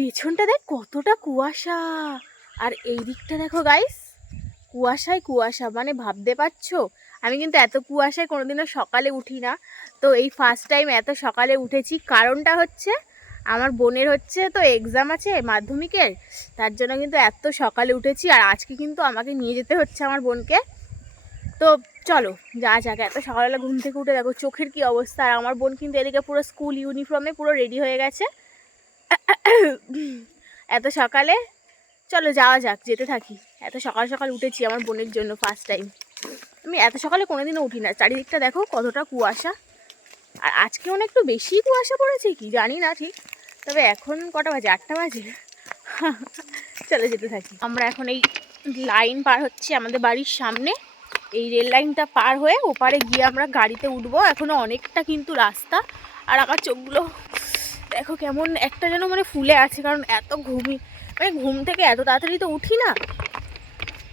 পেছনটা দেখ কতটা কুয়াশা, আর এই দিকটা দেখো গাইস, কুয়াশায় কুয়াশা, মানে ভাবতে পারছো। আমি কিন্তু এত কুয়াশায় কোনোদিনও সকালে উঠি না, তো এই ফার্স্ট টাইম এত সকালে উঠেছি। কারণটা হচ্ছে আমার বোনের হচ্ছে তো এক্সাম আছে মাধ্যমিকের, তার জন্য কিন্তু এত সকালে উঠেছি। আর আজকে কিন্তু আমাকে নিয়ে যেতে হচ্ছে আমার বোনকে। তো চলো যা যাক, এত সকালবেলা ঘুম থেকে উঠে দেখো চোখের কি অবস্থা। আর আমার বোন কিন্তু এদিকে পুরো স্কুল ইউনিফর্মে পুরো রেডি হয়ে গেছে এত সকালে। চলো যাওয়া যাক, যেতে থাকি। এত সকাল সকাল উঠেছি আমার বোনের জন্য ফার্স্ট টাইম। আমি এত সকালে কোনোদিনও উঠি না। চারিদিকটা দেখো কতটা কুয়াশা, আর আজকে অনেক একটু বেশি কুয়াশা পড়েছে কি জানি না ঠিক, তবে এখন কটা বাজে, 8টা বাজে। চলো যেতে থাকি। আমরা এখন এই লাইন পার হচ্ছি আমাদের বাড়ির সামনে। এই রেল লাইনটা পার হয়ে ওপারে গিয়ে আমরা গাড়িতে উঠবো। এখনও অনেকটা কিন্তু রাস্তা। আর আমার চোখগুলো দেখো কেমন একটা যেন মানে ফুলে আছে, কারণ এত মানে ঘুম থেকে এত তাড়াতাড়ি তো উঠি না।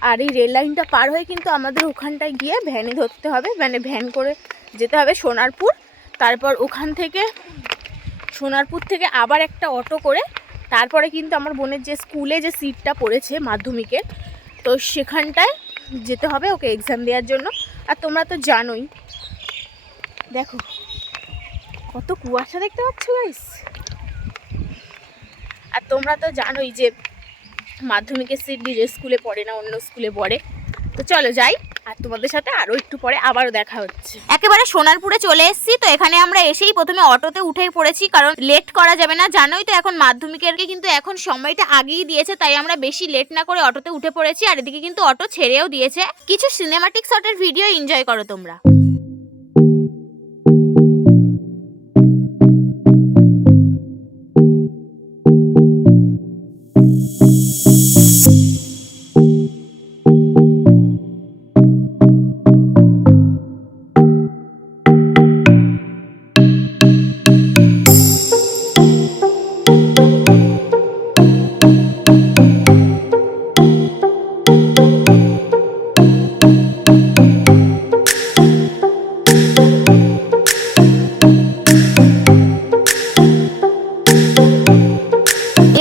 আর এই রেল লাইনটা পার হয়ে কিন্তু আমাদের ওখানটায় গিয়ে ভ্যানে ধরতে হবে, মানে ভ্যান করে যেতে হবে সোনারপুর। তারপর ওখান থেকে সোনারপুর থেকে আবার একটা অটো করে তারপরে কিন্তু আমার বোনের যে স্কুলে যে সিটটা পড়েছে মাধ্যমিকের, তো সেখানটায় যেতে হবে ওকে এক্সাম দেওয়ার জন্য। আর তোমরা তো জানোই, দেখো কত কুয়াশা দেখতে পাচ্ছ গাইস। আর তোমরা তো জানোই যে মাধ্যমিকের সিট যে স্কুলে পড়ে না, অন্য স্কুলে পড়ে। তো চলো যাই, আর তোমাদের সাথে আরও একটু পরে আবারও দেখা হচ্ছে। একেবারে সোনারপুরে চলে এসেছি। তো এখানে আমরা এসেই প্রথমে অটোতে উঠে পড়েছি, কারণ লেট করা যাবে না। জানোই তো এখন মাধ্যমিকের কিন্তু এখন সময়টা আগেই দিয়েছে, তাই আমরা বেশি লেট না করে অটোতে উঠে পড়েছি। আর এদিকে কিন্তু অটো ছেড়েও দিয়েছে। কিছু সিনেমাটিক শটের ভিডিও এনজয় করো তোমরা।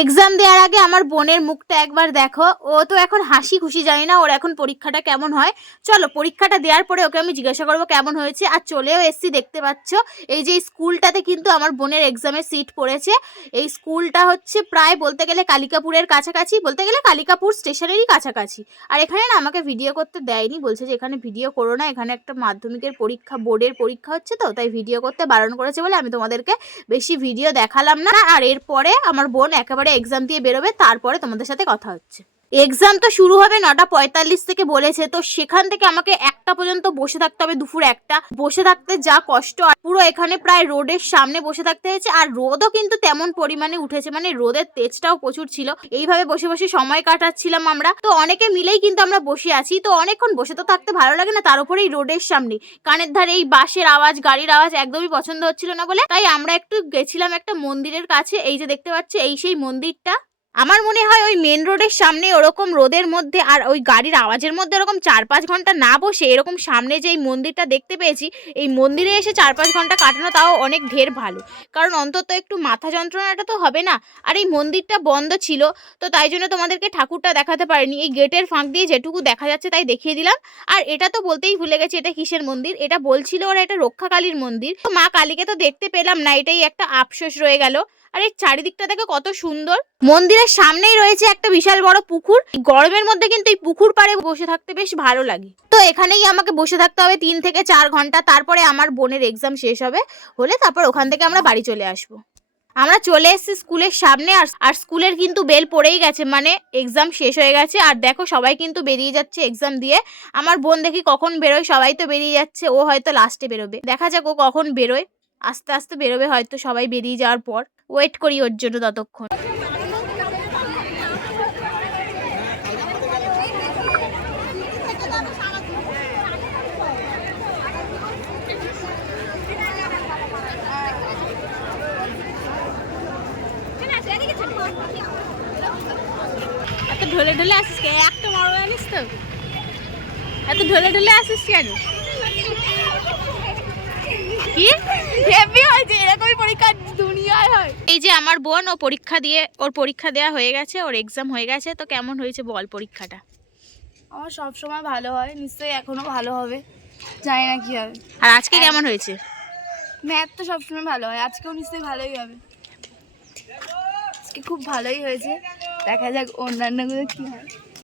এক্সাম দেওয়ার আগে আমার বোনের মুখটা একবার দেখো। ও তো এখন হাসি খুশি, জানি না ওর এখন পরীক্ষাটা কেমন হয়। চলো পরীক্ষাটা দেওয়ার পরে ওকে আমি জিজ্ঞাসা করবো কেমন হয়েছে। আর চলেও এসছি, দেখতে পাচ্ছ এই যে স্কুলটাতে কিন্তু আমার বোনের এক্সামের সিট পড়েছে। এই স্কুলটা হচ্ছে প্রায় বলতে গেলে কালিকাপুরের কাছাকাছি, বলতে গেলে কালিকাপুর স্টেশনেরই কাছাকাছি। আর এখানে না আমাকে ভিডিও করতে দেয়নি, বলছে যে এখানে ভিডিও করো না, এখানে একটা মাধ্যমিকের পরীক্ষা, বোর্ডের পরীক্ষা হচ্ছে, তো তাই ভিডিও করতে বারণ করেছে বলে আমি তোমাদেরকে বেশি ভিডিও দেখালাম না। আর এরপরে আমার বোন একেবারে এক্সাম দিয়ে বেরোবে, তারপরে তোমাদের সাথে কথা হচ্ছে। এক্সাম তো শুরু হবে 9:45 থেকে বলেছে, তো সেখান থেকে আমাকে 1টা পর্যন্ত বসে থাকতে হবে, দুপুর 1টা। বসে থাকতে যা কষ্ট, আর পুরো এখানে প্রায় রোডের সামনে বসে থাকতে হয়েছে। আর রোদও কিন্তু তেমন পরিমাণে উঠেছে, মানে রোদের তেজটাও প্রচুর ছিল। এইভাবে বসে বসে সময় কাটাচ্ছিলাম আমরা। তো অনেকে মিলেই কিন্তু আমরা বসে আছি। তো অনেকক্ষণ বসে তো থাকতে ভালো লাগে না, তার উপরে এই রোডের সামনে কানের ধারে এই বাসের আওয়াজ, গাড়ির আওয়াজ একদমই পছন্দ হচ্ছিল না বলে তাই আমরা একটু গেছিলাম একটা মন্দিরের কাছে। এই যে দেখতে পাচ্ছ এই সেই মন্দিরটা। আমার মনে হয় ওই মেন রোডের সামনে ওরকম রোদের মধ্যে আর ওই গাড়ির আওয়াজের মধ্যে এরকম 4-5 ঘন্টা না বসে এরকম সামনে যে এই মন্দিরটা দেখতে পেয়েছি, এই মন্দিরে এসে 4-5 ঘন্টা কাটানো তাও অনেক ঢের ভালো, কারণ অন্তত একটু মাথা যন্ত্রণাটা তো হবে না। আর এই মন্দিরটা বন্ধ ছিল, তো তাই জন্য তোমাদেরকে ঠাকুরটা দেখাতে পারিনি। এই গেটের ফাঁক দিয়ে যেটুকু দেখা যাচ্ছে তাই দেখিয়ে দিলাম। আর এটা তো বলতেই ভুলে গেছি এটা কিসের মন্দির। এটা বলছিল ওরা এটা রক্ষাকালীর মন্দির। তো মা কালীকে তো দেখতে পেলাম না, এটাই একটা আফসোস রয়ে গেল। আর এই চারিদিকটা দেখো কত সুন্দর। মন্দিরের সামনেই রয়েছে একটা বিশাল বড় পুকুর। গরমের মধ্যে কিন্তু এই পুকুর পাড়ে বসে থাকতে বেশ ভালো লাগে। তো এখানেই আমাকে বসে থাকতে হবে 3 থেকে 4 ঘন্টা। তারপরে আমার বোনের এক্সাম শেষ হলে তারপর ওখান থেকে আমরা বাড়ি চলে আসবো। আমরা চলে এসেছি স্কুলের সামনে। আর স্কুলের কিন্তু বেল পড়েই গেছে, মানে এক্সাম শেষ হয়ে গেছে। আর দেখো সবাই কিন্তু বেরিয়ে যাচ্ছে এক্সাম দিয়ে। আমার বোন দেখি কখন বেরোয়, সবাই তো বেরিয়ে যাচ্ছে, ও হয়তো লাস্টে বেরোবে। দেখা যাক ও কখন বেরোয়, আস্তে আস্তে বেরোবে হয়তো সবাই বেরিয়ে যাওয়ার পর। ওয়েট করি ওর জন্য ততক্ষণ। এত ঢলে ঢলে আসিস কে? একটা বড় জানিস তো, এত ঢলে ঢলে আসিস কেন? কি হেভি হয়েছে, এরকমই পরীক্ষা দুনিয়ায় হয়। এই যে আমার বোন, ও পরীক্ষা দিয়ে, ওর পরীক্ষা দেওয়া হয়ে গেছে, ওর এক্সাম হয়ে গেছে। তো কেমন হয়েছে বল পরীক্ষাটা? আমার সব সময় ভালো হয়, নিশ্চয়ই এখনো ভালো হবে, জানি না কি হবে। আর আজকে কেমন হয়েছে? ম্যাথ তো সবসময় ভালো হয়, আজকেও নিশ্চয়ই ভালোই হবে। আজকে খুব ভালোই হয়েছে, দেখা যাক অন্যান্যগুলো কি হয়।